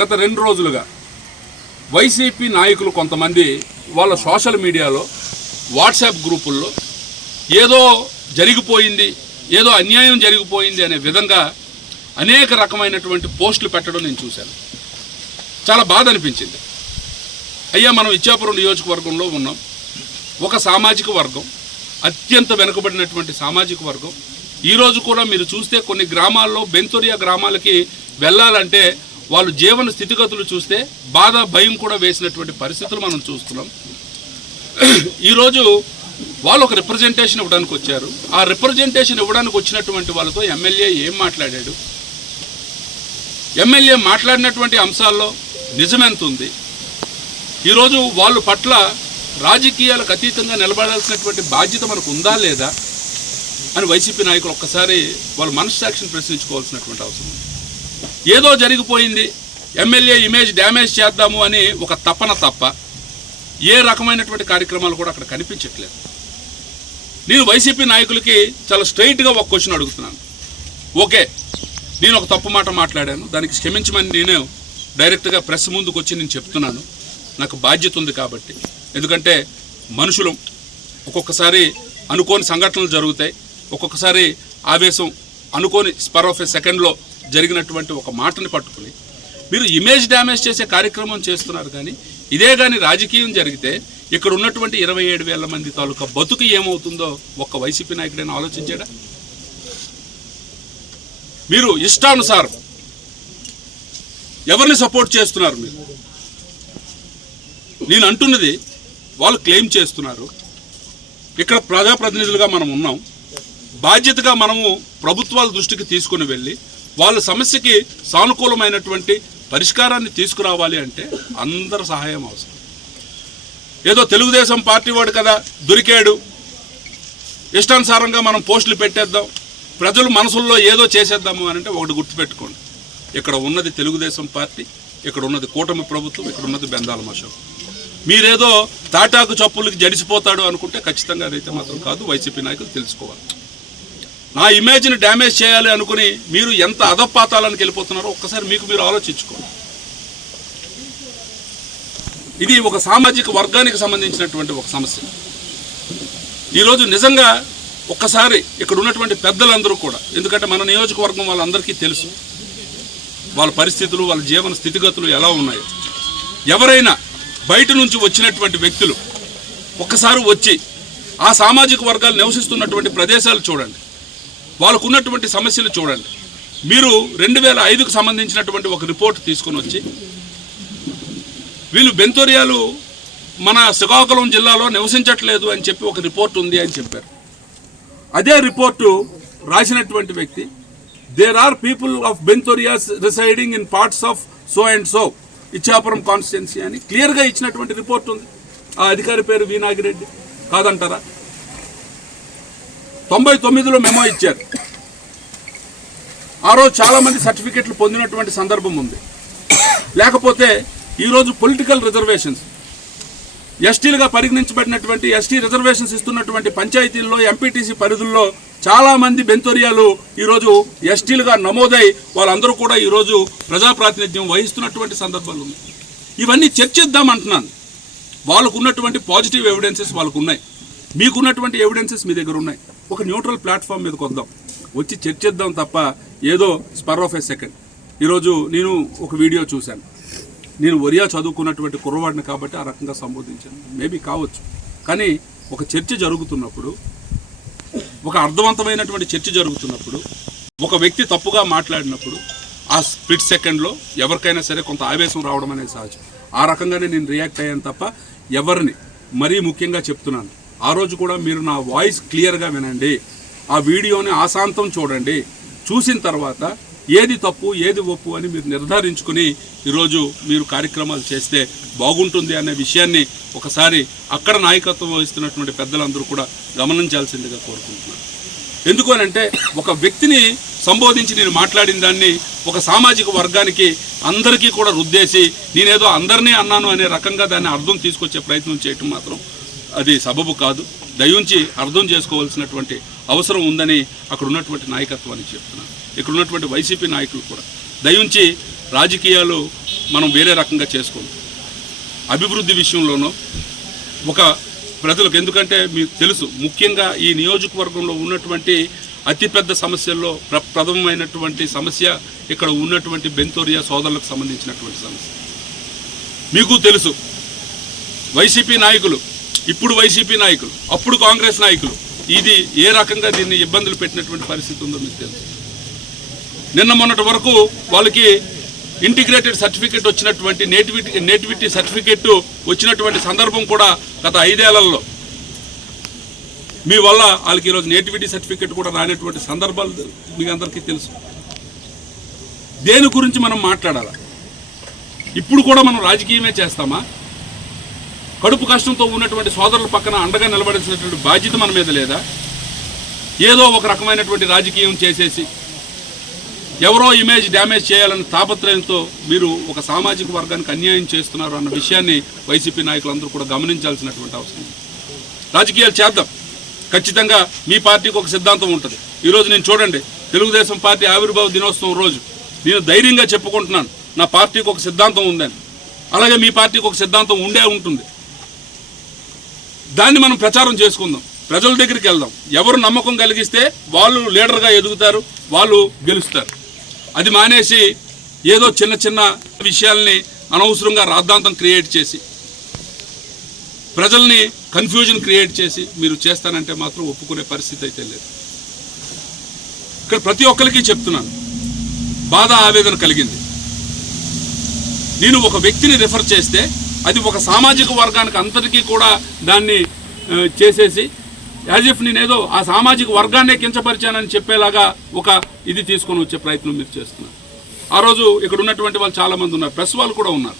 గత 2 రోజులుగా వైసీపీ నాయకులు కొంతమంది వాళ్ళ సోషల్ మీడియాలో వాట్సాప్ గ్రూపుల్లో ఏదో జరిగిపోయింది, ఏదో అన్యాయం జరిగిపోయింది అనే విధంగా అనేక రకమైనటువంటి పోస్టులు పెట్టడం నేను చూశాను. చాలా బాధ అనిపించింది. అయ్యా, మనం ఇచ్చాపురం నియోజకవర్గంలో ఉన్నాం. ఒక సామాజిక వర్గం, అత్యంత వెనుకబడినటువంటి సామాజిక వర్గం. ఈరోజు కూడా మీరు చూస్తే కొన్ని గ్రామాల్లో బెంతొరియా గ్రామాలకి వెళ్ళాలంటే వాళ్ళు జీవన స్థితిగతులు చూస్తే బాధ, భయం కూడా వేసినటువంటి పరిస్థితులు మనం చూస్తున్నాం. ఈరోజు వాళ్ళు ఒక రిప్రజెంటేషన్ ఇవ్వడానికి వచ్చారు. ఆ రిప్రజెంటేషన్ ఇవ్వడానికి వచ్చినటువంటి వాళ్ళతో ఎమ్మెల్యే ఏం మాట్లాడాడు, ఎమ్మెల్యే మాట్లాడినటువంటి అంశాల్లో నిజమెంత ఉంది, ఈరోజు వాళ్ళ పట్ల రాజకీయాలకు అతీతంగా నిలబడాల్సినటువంటి బాధ్యత మనకు ఉందా లేదా అని వైసీపీ నాయకులు ఒక్కసారి వాళ్ళ మనస్సాక్షిని ప్రశ్నించుకోవాల్సినటువంటి అవసరం ఉంది. ఏదో జరిగిపోయింది, ఎమ్మెల్యే ఇమేజ్ డ్యామేజ్ చేద్దాము అని ఒక తపన తప్ప ఏ రకమైనటువంటి కార్యక్రమాలు కూడా అక్కడ కనిపించట్లేదు. నేను వైసీపీ నాయకులకి చాలా స్ట్రైట్గా ఒక క్వశ్చన్ అడుగుతున్నాను. ఓకే, నేను ఒక తప్పు మాట మాట్లాడాను, దానికి క్షమించమని నేను డైరెక్ట్గా ప్రెస్ ముందుకు వచ్చి నేను చెప్తున్నాను. నాకు బాధ్యత ఉంది కాబట్టి. ఎందుకంటే మనుషులు ఒక్కొక్కసారి అనుకోని సంఘటనలు జరుగుతాయి, ఒక్కొక్కసారి ఆవేశం అనుకోని స్పర్ ఆఫ్ ఎ సెకండ్లో జరిగినటువంటి ఒక మాటని పట్టుకుని మీరు ఇమేజ్ డ్యామేజ్ చేసే కార్యక్రమం చేస్తున్నారు. కానీ ఇదే కానీ రాజకీయం జరిగితే ఇక్కడ ఉన్నటువంటి 27,000 మంది తాలూకా బతుకు ఏమవుతుందో ఒక్క వైసీపీ నాయకుడైనా ఆలోచించాడా? మీరు ఇష్టానుసారం ఎవరిని సపోర్ట్ చేస్తున్నారు? మీరు, నేను అంటున్నది వాళ్ళు క్లెయిమ్ చేస్తున్నారు. ఇక్కడ ప్రజాప్రతినిధులుగా మనం ఉన్నాం. బాధ్యతగా మనము ప్రభుత్వాల దృష్టికి తీసుకుని వెళ్ళి వాళ్ళ సమస్యకి సానుకూలమైనటువంటి పరిష్కారాన్ని తీసుకురావాలి అంటే అందరి సహాయం అవసరం. ఏదో తెలుగుదేశం పార్టీ వాడు కదా దొరికాడు, ఇష్టానుసారంగా మనం పోస్టులు పెట్టేద్దాం, ప్రజలు మనసుల్లో ఏదో చేసేద్దాము అని అంటే ఒకటి గుర్తుపెట్టుకోండి. ఇక్కడ ఉన్నది తెలుగుదేశం పార్టీ, ఇక్కడ ఉన్నది కూటమి ప్రభుత్వం, ఇక్కడ ఉన్నది బెందాల అశోక్. మీరేదో తాటాకు చప్పులకి జడిసిపోతాడు అనుకుంటే ఖచ్చితంగా అదైతే మాత్రం కాదు. వైసీపీ నాయకులు తెలుసుకోవాలి. నా ఇమేజ్ని డ్యామేజ్ చేయాలి అనుకుని మీరు ఎంత అధపాతాలకు వెళ్ళిపోతున్నారో ఒక్కసారి మీకు మీరు ఆలోచించుకోండి. ఇది ఒక సామాజిక వర్గానికి సంబంధించినటువంటి ఒక సమస్య. ఈరోజు నిజంగా ఒక్కసారి ఇక్కడ ఉన్నటువంటి పెద్దలందరూ కూడా, ఎందుకంటే మన నియోజకవర్గం వాళ్ళందరికీ తెలుసు వాళ్ళ పరిస్థితులు, వాళ్ళ జీవన స్థితిగతులు ఎలా ఉన్నాయో. ఎవరైనా బయట నుంచి వచ్చినటువంటి వ్యక్తులు ఒక్కసారి వచ్చి ఆ సామాజిక వర్గాలు నివసిస్తున్నటువంటి ప్రదేశాలు చూడండి, వాళ్ళకు ఉన్నటువంటి సమస్యలు చూడండి. మీరు 2005కు సంబంధించినటువంటి ఒక రిపోర్ట్ తీసుకొని వచ్చి వీళ్ళు బెంతొరియాలు మన శ్రీకాకుళం జిల్లాలో నివసించట్లేదు అని చెప్పి ఒక రిపోర్ట్ ఉంది అని చెప్పారు. అదే రిపోర్టు రాసినటువంటి వ్యక్తి there are people of Benthorias residing in parts of so and so Ichchapuram constituency అని క్లియర్గా ఇచ్చినటువంటి రిపోర్ట్ ఉంది. ఆ అధికారి పేరు వి నాగిరెడ్డి కాదంటారా? 99లో మెమో ఇచ్చారు. ఆ రోజు చాలామంది సర్టిఫికెట్లు పొందినటువంటి సందర్భం ఉంది. లేకపోతే ఈరోజు పొలిటికల్ రిజర్వేషన్స్ ఎస్టీలుగా పరిగణించబడినటువంటి ఎస్టీ రిజర్వేషన్స్ ఇస్తున్నటువంటి పంచాయతీల్లో, ఎంపీటీసీ పరిధుల్లో చాలామంది బెంతొరియాలు ఈరోజు ఎస్టీలుగా నమోదై వాళ్ళందరూ కూడా ఈరోజు ప్రజాప్రాతినిధ్యం వహిస్తున్నటువంటి సందర్భాలు ఉన్నాయి. ఇవన్నీ చర్చిద్దామంటున్నాను. వాళ్ళకు ఉన్నటువంటి పాజిటివ్ ఎవిడెన్సెస్ వాళ్ళకు ఉన్నాయి, మీకున్నటువంటి ఎవిడెన్సెస్ మీ దగ్గర ఉన్నాయి. ఒక న్యూట్రల్ ప్లాట్ఫామ్ మీదకి వద్దాం, వచ్చి చర్చిద్దాం తప్ప ఏదో స్పర్ ఆఫ్ ఎ సెకండ్. ఈరోజు నేను ఒక వీడియో చూశాను. నేను ఒరియా చదువుకున్నటువంటి కుర్రవాడిని కాబట్టి ఆ రకంగా సంబోధించాను, మేబీ కావచ్చు. కానీ ఒక చర్చ జరుగుతున్నప్పుడు, ఒక అర్థవంతమైనటువంటి చర్చ జరుగుతున్నప్పుడు, ఒక వ్యక్తి తప్పుగా మాట్లాడినప్పుడు ఆ స్ప్లిట్ సెకండ్లో ఎవరికైనా సరే కొంత ఆవేశం రావడం అనేది సహజం. ఆ రకంగానే నేను రియాక్ట్ అయ్యాను తప్ప ఎవరిని, మరీ ముఖ్యంగా చెప్తున్నాను, ఆ రోజు కూడా మీరు నా వాయిస్ క్లియర్గా వినండి, ఆ వీడియోని ఆశాంతం చూడండి. చూసిన తర్వాత ఏది తప్పు ఏది ఒప్పు అని మీరు నిర్ధారించుకుని ఈరోజు మీరు కార్యక్రమాలు చేస్తే బాగుంటుంది అనే విషయాన్ని ఒకసారి అక్కడ నాయకత్వం వహిస్తున్నటువంటి పెద్దలందరూ కూడా గమనించాల్సిందిగా కోరుకుంటున్నాను. ఎందుకు అనంటే ఒక వ్యక్తిని సంబోధించి నేను మాట్లాడిన దాన్ని ఒక సామాజిక వర్గానికి అందరికీ కూడా రుద్దేసి నేనేదో అందరినీ అన్నాను అనే రకంగా దాన్ని అర్థం తీసుకొచ్చే ప్రయత్నం చేయటం మాత్రం అది సబబు కాదు. దయించి అర్థం చేసుకోవాల్సినటువంటి అవసరం ఉందని అక్కడ ఉన్నటువంటి నాయకత్వానికి చెప్తున్నాను. ఇక్కడ ఉన్నటువంటి వైసీపీ నాయకులు కూడా దయించి రాజకీయాలు మనం వేరే రకంగా చేసుకుందాం. అభివృద్ధి విషయంలోనూ ఒక ప్రజలకు, ఎందుకంటే మీకు తెలుసు ముఖ్యంగా ఈ నియోజకవర్గంలో ఉన్నటువంటి అతిపెద్ద సమస్యల్లో ప్రథమమైనటువంటి సమస్య ఇక్కడ ఉన్నటువంటి బెంతోరియా సోదరులకు సంబంధించినటువంటి సమస్య. మీకు తెలుసు వైసీపీ నాయకులు, ఇప్పుడు వైసీపీ నాయకులు, అప్పుడు కాంగ్రెస్ నాయకులు, ఇది ఏ రకంగా దీన్ని ఇబ్బందులు పెట్టినటువంటి పరిస్థితి ఉందో మీకు తెలుసు. నిన్న మొన్నటి వరకు వాళ్ళకి ఇంటిగ్రేటెడ్ సర్టిఫికేట్ వచ్చినటువంటి నేటివిటీ సర్టిఫికేట్ వచ్చినటువంటి సందర్భం కూడా గత 5 ఏళ్లలో మీ వల్ల వాళ్ళకి ఈరోజు నేటివిటీ సర్టిఫికేట్ కూడా రానటువంటి సందర్భాలు మీకు అందరికీ తెలుసు. దేని గురించి మనం మాట్లాడాలి? ఇప్పుడు కూడా మనం రాజకీయమే చేస్తామా? కడుపు కష్టంతో ఉన్నటువంటి సోదరుల పక్కన అండగా నిలబడాల్సినటువంటి బాధ్యత మన మీద లేదా? ఏదో ఒక రకమైనటువంటి రాజకీయం చేసేసి ఎవరో ఇమేజ్ డ్యామేజ్ చేయాలన్న తాపత్రయంతో మీరు ఒక సామాజిక వర్గానికి అన్యాయం చేస్తున్నారు అన్న విషయాన్ని వైసీపీ నాయకులందరూ కూడా గమనించాల్సినటువంటి అవసరం. రాజకీయాలు చేద్దాం, ఖచ్చితంగా మీ పార్టీకి ఒక సిద్ధాంతం ఉంటుంది. ఈరోజు నేను చూడండి, తెలుగుదేశం పార్టీ ఆవిర్భావ దినోత్సవం రోజు నేను ధైర్యంగా చెప్పుకుంటున్నాను నా పార్టీకి ఒక సిద్ధాంతం ఉందని. అలాగే మీ పార్టీకి ఒక సిద్ధాంతం ఉండే ఉంటుంది. దాన్ని మనం ప్రచారం చేసుకుందాం, ప్రజల దగ్గరికి వెళ్దాం. ఎవరు నమ్మకం కలిగిస్తే వాళ్ళు లీడర్గా ఎదుగుతారు, వాళ్ళు గెలుస్తారు. అది మానేసి ఏదో చిన్న చిన్న విషయాల్ని అనవసరంగా రాద్ధాంతం క్రియేట్ చేసి ప్రజల్ని కన్ఫ్యూజన్ క్రియేట్ చేసి మీరు చేస్తానంటే మాత్రం ఒప్పుకునే పరిస్థితి అయితే లేదు. ఇక్కడ ప్రతి ఒక్కరికి చెప్తున్నాను, బాధ ఆవేదన కలిగింది. నేను ఒక వ్యక్తిని రిఫర్ చేస్తే అది ఒక సామాజిక వర్గానికి అందరికీ కూడా దాన్ని చేసేసి యాజ్ ఇఫ్ నేనేదో ఆ సామాజిక వర్గాన్నే కించపరిచానని చెప్పేలాగా ఒక ఇది తీసుకొని వచ్చే ప్రయత్నం మీరు చేస్తున్నారు. ఆ రోజు ఇక్కడ ఉన్నటువంటి వాళ్ళు చాలామంది ఉన్నారు, ప్రెస్ వాళ్ళు కూడా ఉన్నారు.